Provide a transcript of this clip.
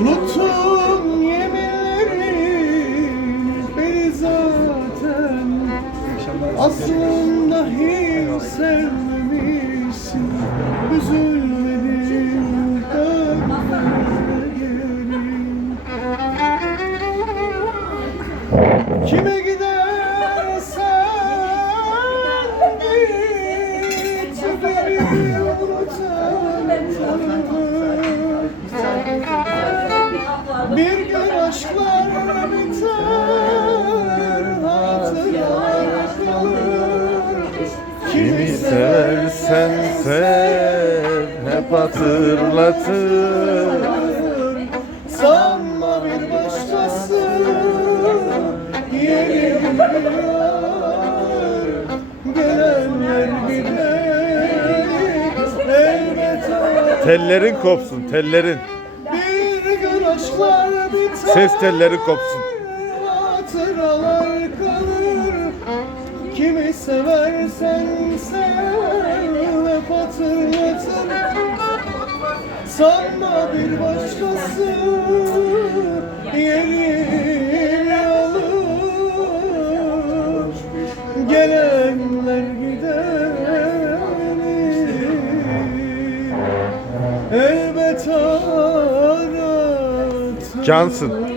Unuttum yeminleri beni zaten Aslında Bir gün aşklar biter hatıralar kalır. Kimi seversen sev hep hatırlatır. Sanma bir başkası biliyor Gelenler gider elbet. Tellerin kopsun tellerin Ses telleri kopsun. Hatıralar kalır. Kimi seversen sev Hep hatırlatır. Sanma bir başkası Yerini alır. Gelenler gider Elbet aratır Cansın